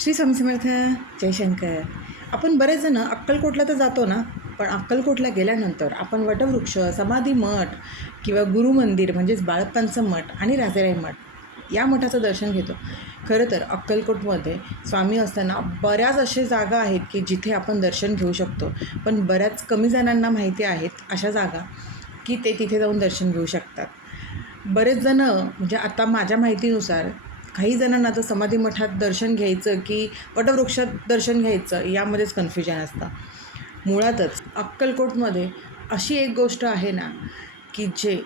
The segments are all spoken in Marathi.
श्री स्वामी समर्थ. जयशंकर. आपण बरेच जण अक्कलकोटला तर जातो ना, पण अक्कलकोटला गेल्यानंतर आपण वटवृक्ष, समाधी मठ किंवा गुरुमंदिर म्हणजेच बाळप्पांचं मठ आणि राजाराई मठ या मठाचं दर्शन घेतो. खरं तर अक्कलकोटमध्ये स्वामी असताना बऱ्याच अशा जागा आहेत की जिथे आपण दर्शन घेऊ शकतो, पण बऱ्याच कमी जणांना माहिती आहेत अशा जागा की ते तिथे जाऊन दर्शन घेऊ शकतात. बरेच जणं म्हणजे आता माझ्या माहितीनुसार काही जणांना तर समाधी मठात दर्शन घ्यायचं की वटवृक्षात दर्शन घ्यायचं यामध्येच कन्फ्युजन असतं. मुळातच अक्कलकोटमध्ये अशी एक गोष्ट आहे ना की जे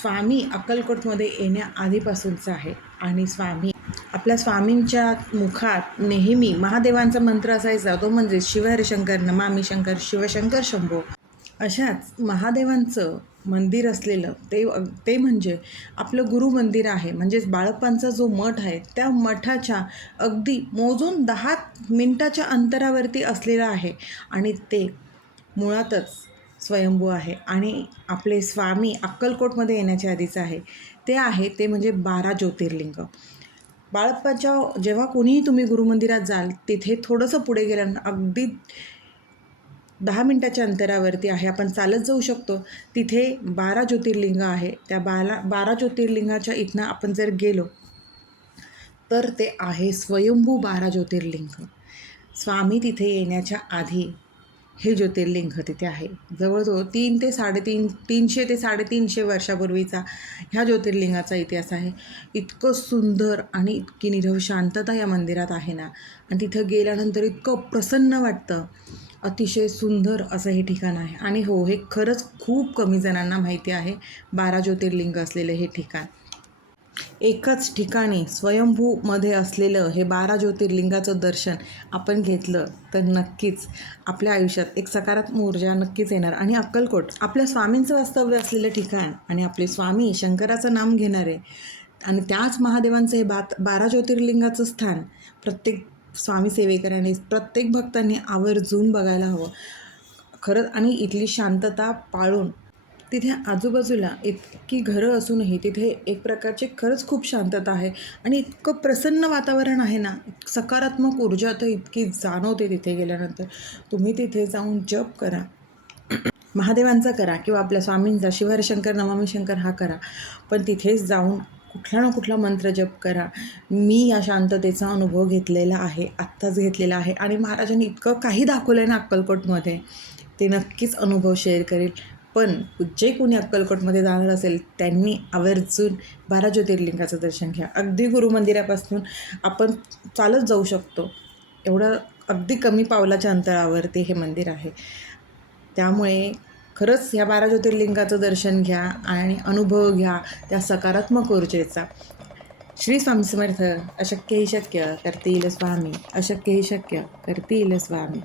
स्वामी अक्कलकोटमध्ये येण्याआधीपासूनचं आहे आणि आपल्या स्वामींच्या मुखात नेहमी महादेवांचा मंत्र असायचा, तो म्हणजे शिव हर शंकर, नमामि शंकर, शिवशंकर शंभो. अशाच महादेवांचं मंदिर असलेलं ते म्हणजे आपलं गुरुमंदिर आहे. म्हणजेच बाळप्पांचा जो मठ आहे त्या मठाच्या अगदी मोजून 10 मिनिटाच्या अंतरावरती असलेलं आहे आणि ते मुळातच स्वयंभू आहे आणि आपले स्वामी अक्कलकोटमध्ये येण्याच्या आधीचं आहे. ते म्हणजे 12 ज्योतिर्लिंग. बाळप्पाच्या जेव्हा कोणीही तुम्ही गुरुमंदिरात जाल तिथे थोडंसं पुढे गेल्यानंतर अगदी 10 मिनिटाच्या अंतरावरती आहे, आपण चालत जाऊ शकतो. तिथे 12 ज्योतिर्लिंग आहे. त्या 12 ज्योतिर्लिंगाच्या इथनं आपण जर गेलो तर ते आहे स्वयंभू 12 ज्योतिर्लिंग. स्वामी तिथे येण्याच्या आधी हे ज्योतिर्लिंग तिथे आहे. जवळजवळ 300 ते 350 वर्षापूर्वीचा ह्या ज्योतिर्लिंगाचा इतिहास आहे. इतकं सुंदर आणि इतकी निरव शांतता या मंदिरात आहे ना, आणि तिथं गेल्यानंतर इतकं प्रसन्न वाटतं. अतिशय सुंदर असं हे ठिकाण आहे. आणि हो, हे खरंच खूप कमी जणांना माहिती आहे 12 ज्योतिर्लिंग असलेलं हे ठिकाण. एकाच ठिकाणी स्वयंभूमध्ये असलेलं हे 12 ज्योतिर्लिंगाचं दर्शन आपण घेतलं तर नक्कीच आपल्या आयुष्यात एक सकारात्मक ऊर्जा नक्कीच येणार. आणि अक्कलकोट आपल्या स्वामींचं वास्तव्य असलेलं ठिकाण आणि आपले स्वामी शंकराचं नाम घेणारे आणि त्याच महादेवांचं हे 12 ज्योतिर्लिंगाचं स्थान प्रत्येक स्वामी सेवेकरांनी, प्रत्येक भक्तांनी आवर्जून बघायला हवं खरंच. आणि इथली शांतता पाळून तिथे आजूबाजूला इतकी घरं असूनही तिथे एक प्रकारची खरंच खूप शांतता आहे आणि इतकं प्रसन्न वातावरण आहे ना, सकारात्मक ऊर्जा तर इतकी जाणवते तिथे गेल्यानंतर. तुम्ही तिथे जाऊन जप करा, महादेवांचा करा किंवा आपल्या स्वामींचा शिव हर शंकर, नमामि शंकर हा करा, पण तिथेच जाऊन कुठला ना कुठला मंत्र जप करा. मी या शांततेचा अनुभव घेतलेला आहे, आत्ताच घेतलेला आहे. आणि महाराजांनी इतकं काही दाखवलं आहे ना अक्कलकोटमध्ये, ते नक्कीच अनुभव शेअर करेल. पण जे कोणी अक्कलकोटमध्ये जाणार असेल त्यांनी आवर्जून 12 ज्योतिर्लिंगाचं दर्शन घ्या. अगदी गुरुमंदिरापासून आपण चालत जाऊ शकतो, एवढं अगदी कमी पावलाच्या अंतरावरती हे मंदिर आहे. त्यामुळे खरंच ह्या 12 ज्योतिर्लिंगाचं दर्शन घ्या आणि अनुभव घ्या त्या सकारात्मक ऊर्जेचा. श्री स्वामी समर्थ. अशक्य ही शक्य करतील स्वामी, अशक्य ही शक्य करतील स्वामी.